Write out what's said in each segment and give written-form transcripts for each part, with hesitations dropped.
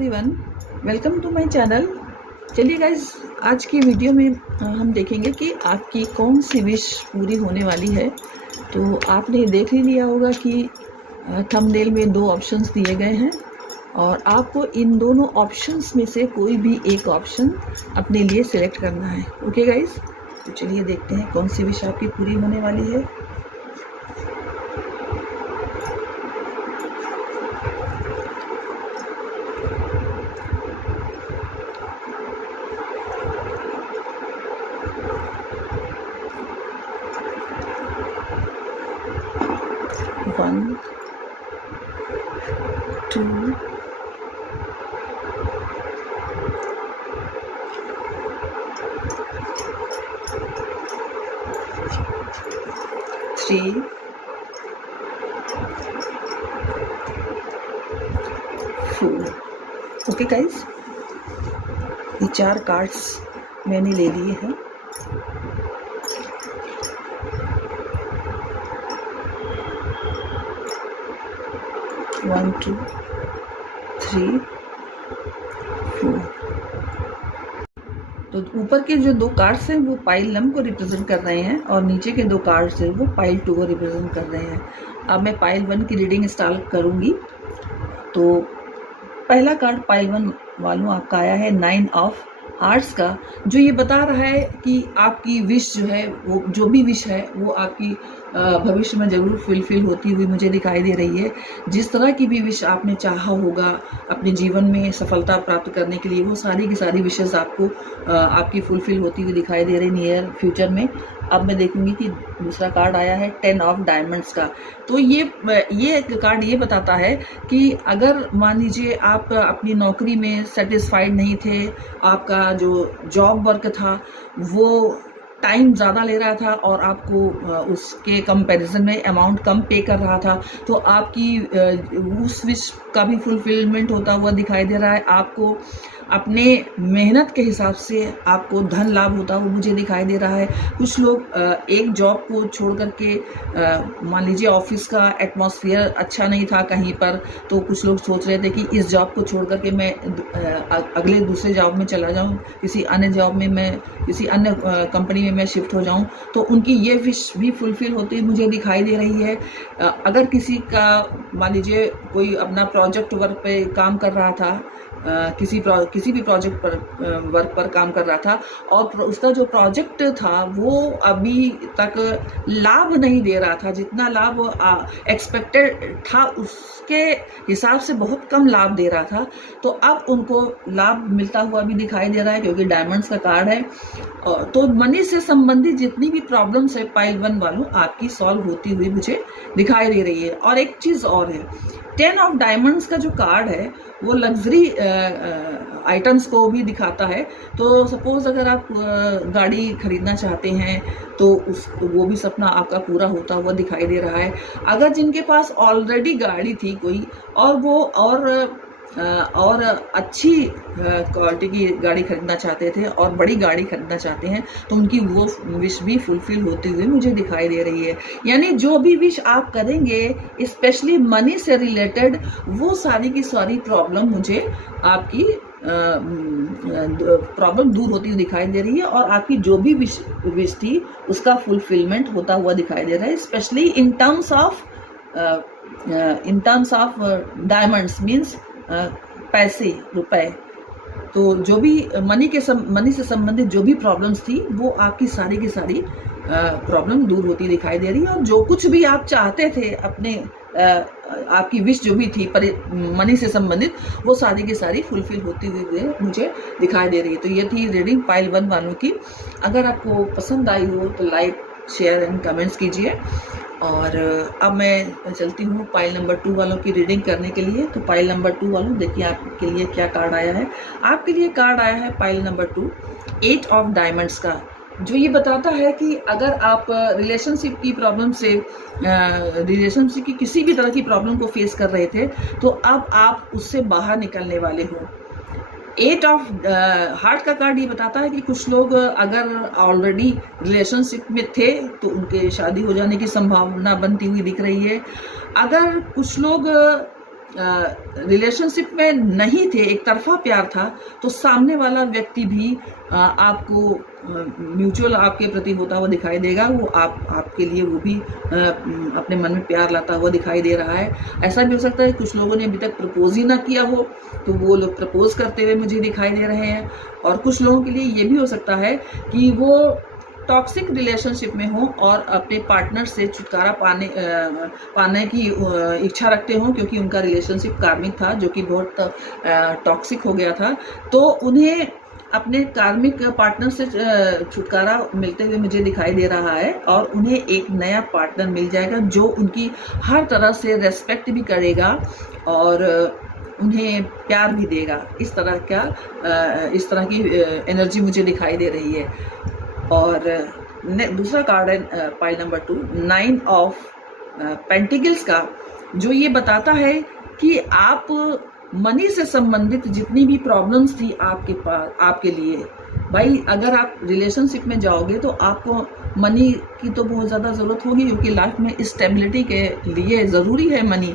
Everyone, welcome to my channel. चलिए guys, आज की वीडियो में हम देखेंगे कि आपकी कौन सी विश पूरी होने वाली है। तो आपने देख ही लिया होगा कि थंबनेल में दो ऑप्शंस दिए गए हैं और आपको इन दोनों ऑप्शंस में से कोई भी एक ऑप्शन अपने लिए सिलेक्ट करना है। ओके गाइस, तो चलिए देखते हैं कौन सी विश आपकी पूरी होने वाली है। One, two, three, four। Okay guys, ये 4 कार्ड्स मैंने ले लिए हैं। One, two, three, four. तो ऊपर के जो 2 कार्ड्स हैं वो पाइल 1 को रिप्रेजेंट कर रहे हैं और नीचे के 2 कार्ड्स हैं वो पाइल 2 को रिप्रेजेंट कर रहे हैं। अब मैं पाइल 1 की रीडिंग स्टार्ट करूंगी। तो पहला कार्ड पाइल 1 वालों आपका आया है 9 ऑफ हार्ट्स का, जो ये बता रहा है कि आपकी विश जो है, वो जो भी विश है वो आपकी भविष्य में ज़रूर फुलफिल होती हुई मुझे दिखाई दे रही है। जिस तरह की भी विश आपने चाहा होगा अपने जीवन में सफलता प्राप्त करने के लिए, वो सारी की सारी विशेज़ आपको आपकी फुलफिल होती हुई दिखाई दे रही नियर फ्यूचर में। अब मैं देखूंगी कि दूसरा कार्ड आया है 10 ऑफ डायमंड्स का। तो ये कार्ड ये बताता है कि अगर मान लीजिए आप अपनी नौकरी में सेटिस्फाइड नहीं थे, आपका जो जॉब वर्क था वो टाइम ज़्यादा ले रहा था और आपको उसके कंपैरिजन में अमाउंट कम पे कर रहा था, तो आपकी उस विश का भी फुलफिलमेंट होता हुआ दिखाई दे रहा है। आपको अपने मेहनत के हिसाब से आपको धन लाभ होता हुआ मुझे दिखाई दे रहा है। कुछ लोग एक जॉब को छोड़ करके, मान लीजिए ऑफिस का एटमॉस्फेयर अच्छा नहीं था कहीं पर, तो कुछ लोग सोच रहे थे कि इस जॉब को छोड़ करके मैं अगले दूसरे जॉब में चला जाऊं, किसी अन्य जॉब में मैं किसी अन्य कंपनी में मैं शिफ्ट हो जाऊं। तो उनकी ये विश भी फुलफिल होती हुई मुझे दिखाई दे रही है। अगर किसी का मान लीजिए कोई अपना प्रोजेक्ट वर्क पे काम कर रहा था, किसी भी प्रोजेक्ट पर वर्क पर काम कर रहा था और उसका जो प्रोजेक्ट था वो अभी तक लाभ नहीं दे रहा था, जितना लाभ एक्सपेक्टेड था उसके हिसाब से बहुत कम लाभ दे रहा था, तो अब उनको लाभ मिलता हुआ भी दिखाई दे रहा है क्योंकि डायमंड्स का कार्ड है। तो मनी से संबंधित जितनी भी प्रॉब्लम्स है पाइल 1 वालों, आपकी सॉल्व होती हुई मुझे दिखाई दे रही है। और एक चीज़ और है, 10 ऑफ डायमंड्स का जो कार्ड है वो लग्जरी आइटम्स को भी दिखाता है। तो सपोज अगर आप गाड़ी खरीदना चाहते हैं तो वो भी सपना आपका पूरा होता हुआ दिखाई दे रहा है। अगर जिनके पास ऑलरेडी गाड़ी थी कोई और वो और अच्छी क्वालिटी की गाड़ी खरीदना चाहते थे और बड़ी गाड़ी खरीदना चाहते हैं, तो उनकी वो विश भी फुलफिल होती हुई मुझे दिखाई दे रही है। यानी जो भी विश आप करेंगे स्पेशली मनी से रिलेटेड, वो सारी की सारी प्रॉब्लम मुझे आपकी प्रॉब्लम दूर होती हुई दिखाई दे रही है और आपकी जो भी विश थी उसका फुलफिलमेंट होता हुआ दिखाई दे रहा है, specially in terms of diamonds means पैसे, रुपए। तो जो भी मनी से संबंधित जो भी प्रॉब्लम्स थी वो आपकी सारी की सारी प्रॉब्लम दूर होती दिखाई दे रही है और जो कुछ भी आप चाहते थे अपने आपकी विश जो भी थी मनी से संबंधित, वो सारी की सारी फुलफिल होती हुई मुझे दिखाई दे रही है। तो ये थी रीडिंग पाइल 1 वालों की। अगर आपको पसंद आई हो तो लाइक, शेयर एंड कमेंट्स कीजिए। और अब मैं चलती हूँ पाइल नंबर 2 वालों की रीडिंग करने के लिए। तो पाइल नंबर 2 वालों, देखिए आपके लिए क्या कार्ड आया है। आपके लिए कार्ड आया है पाइल नंबर 2, 8 ऑफ डायमंड्स का, जो ये बताता है कि अगर आप रिलेशनशिप की प्रॉब्लम से रिलेशनशिप की किसी भी तरह की प्रॉब्लम को फेस कर रहे थे, तो अब आप उससे बाहर निकलने वाले हो। 8 ऑफ हार्ट का कार्ड ये बताता है कि कुछ लोग अगर ऑलरेडी रिलेशनशिप में थे तो उनके शादी हो जाने की संभावना बनती हुई दिख रही है। अगर कुछ लोग रिलेशनशिप में नहीं थे, एक तरफा प्यार था, तो सामने वाला व्यक्ति भी आपको म्यूचुअल आपके प्रति होता हुआ दिखाई देगा। वो आपके लिए वो भी अपने मन में प्यार लाता हुआ दिखाई दे रहा है। ऐसा भी हो सकता है कुछ लोगों ने अभी तक प्रपोज ही ना किया हो, तो वो लोग प्रपोज करते हुए मुझे दिखाई दे रहे हैं। और कुछ लोगों के लिए ये भी हो सकता है कि वो टॉक्सिक रिलेशनशिप में हो और अपने पार्टनर से छुटकारा पाने की इच्छा रखते हो, क्योंकि उनका रिलेशनशिप कार्मिक था जो कि बहुत टॉक्सिक हो गया था। तो उन्हें अपने कार्मिक पार्टनर से छुटकारा मिलते हुए मुझे दिखाई दे रहा है, और उन्हें एक नया पार्टनर मिल जाएगा जो उनकी हर तरह से रेस्पेक्ट भी करेगा और उन्हें प्यार भी देगा। इस तरह की एनर्जी मुझे दिखाई दे रही है। और दूसरा कार्ड है पाइल नंबर 2, 9 ऑफ पेंटिकल्स का, जो ये बताता है कि आप मनी से संबंधित जितनी भी प्रॉब्लम्स थी आपके लिए, भाई अगर आप रिलेशनशिप में जाओगे तो आपको मनी की तो बहुत ज़्यादा ज़रूरत होगी, क्योंकि लाइफ में स्टेबिलिटी के लिए ज़रूरी है मनी।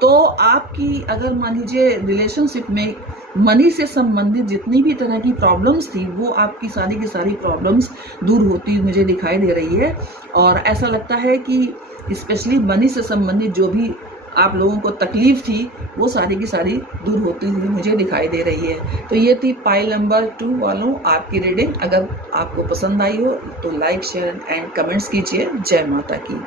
तो आपकी अगर मान लीजिए रिलेशनशिप में मनी से संबंधित जितनी भी तरह की प्रॉब्लम्स थी, वो आपकी सारी की सारी प्रॉब्लम्स दूर होती मुझे दिखाई दे रही है। और ऐसा लगता है कि स्पेशली मनी से संबंधित जो भी आप लोगों को तकलीफ थी, वो सारी की सारी दूर होती हुई मुझे दिखाई दे रही है। तो ये थी पाइल नंबर 2 वालों आपकी रीडिंग। अगर आपको पसंद आई हो तो लाइक, शेयर एंड कमेंट्स कीजिए। जय माता की।